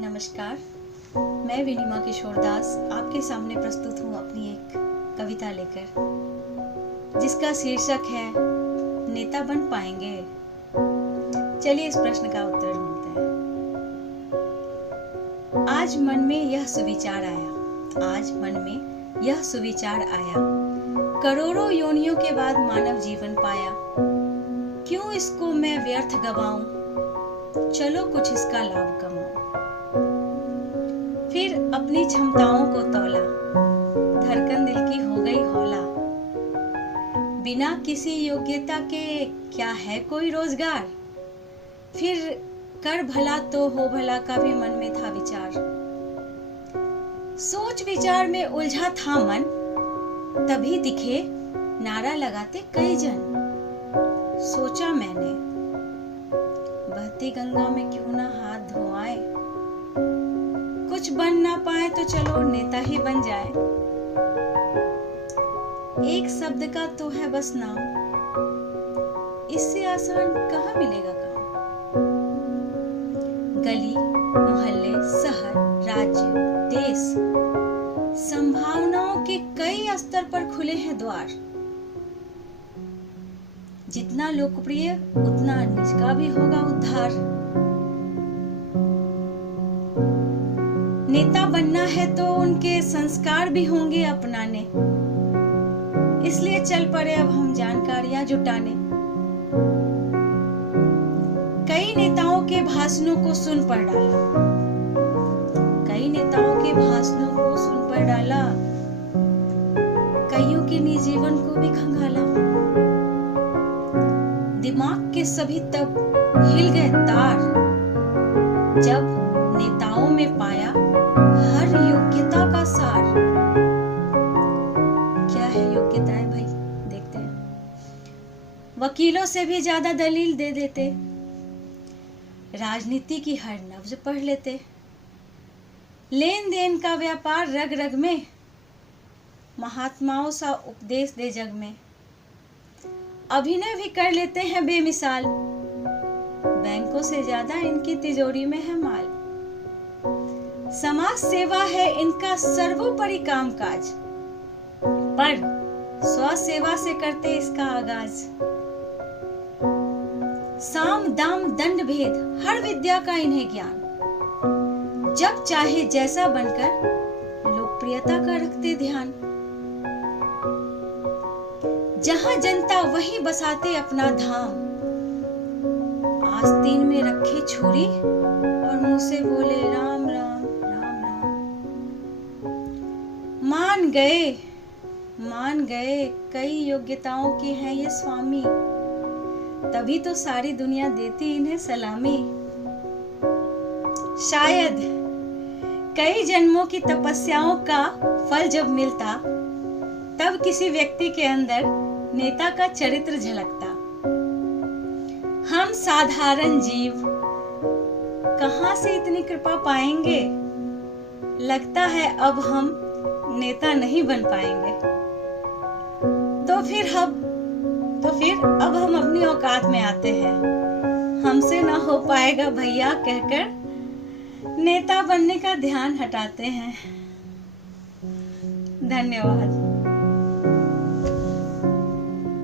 नमस्कार, मैं विनिमा किशोरदास आपके सामने प्रस्तुत हूँ अपनी एक कविता लेकर, जिसका शीर्षक है नेता बन पाएंगे। चलिए इस प्रश्न का उत्तर ढूंढते हैं। आज मन में यह सुविचार आया, करोड़ों योनियों के बाद मानव जीवन पाया। क्यों इसको मैं व्यर्थ गवाऊं, चलो कुछ इसका लाभ कमाऊं। फिर अपनी क्षमताओं को तौला, धड़कन दिल की हो गई हौला। बिना किसी योग्यता के क्या है कोई रोजगार। फिर कर भला तो हो भला का भी मन में था विचार। सोच विचार में उलझा था मन, तभी दिखे नारा लगाते कई जन। सोचा मैंने, बहती गंगा में क्यों ना हाथ धोआए। कुछ बन ना पाए तो चलो नेता ही बन जाए। एक शब्द का तो है बस नाम, इससे आसान कहाँ मिलेगा काम। गली मोहल्ले शहर राज्य देश, संभावनाओं के कई स्तर पर खुले हैं द्वार। जितना लोकप्रिय उतना निष्का भी होगा उद्धार। नेता बनना है तो उनके संस्कार भी होंगे अपनाने, इसलिए चल पड़े अब हम जानकारियां जुटाने। कई नेताओं के भाषणों को सुन पढ़ डाला, कईयों के निजी जीवन को भी खंगाला। दिमाग के सभी तब हिल गए तार, जब नेताओं में पाया हर योग्यता का सार। क्या है योग्यता है भाई, देखते हैं। वकीलों से भी ज्यादा दलील दे देते, राजनीति की हर नब्ज पढ़ लेते। लेन देन का व्यापार रग रग में, महात्माओं सा उपदेश दे जग में। अभिनय भी कर लेते हैं बेमिसाल, बैंकों से ज्यादा इनकी तिजोरी में है माल। समाज सेवा है इनका सर्वोपरि कामकाज, पर स्व सेवा से करते इसका आगाज। साम दाम दंड भेद हर विद्या का इन्हें ज्ञान, जब चाहे जैसा बनकर लोकप्रियता का रखते ध्यान। जहां जनता वहीं बसाते अपना धाम, आस्तीन में रखे छुरी और मुंह से बोले राम राम राम राम। मान गए कई योग्यताओं के हैं ये स्वामी, तभी तो सारी दुनिया देती इन्हें सलामी। शायद कई जन्मों की तपस्याओं का फल जब मिलता, तब किसी व्यक्ति के अंदर नेता का चरित्र झलकता। हम साधारण जीव कहां से इतनी कृपा पाएंगे, लगता है अब हम नेता नहीं बन पाएंगे। तो फिर अब हम अपनी औकात में आते हैं। हमसे ना हो पाएगा भैया कहकर नेता बनने का ध्यान हटाते हैं। धन्यवाद।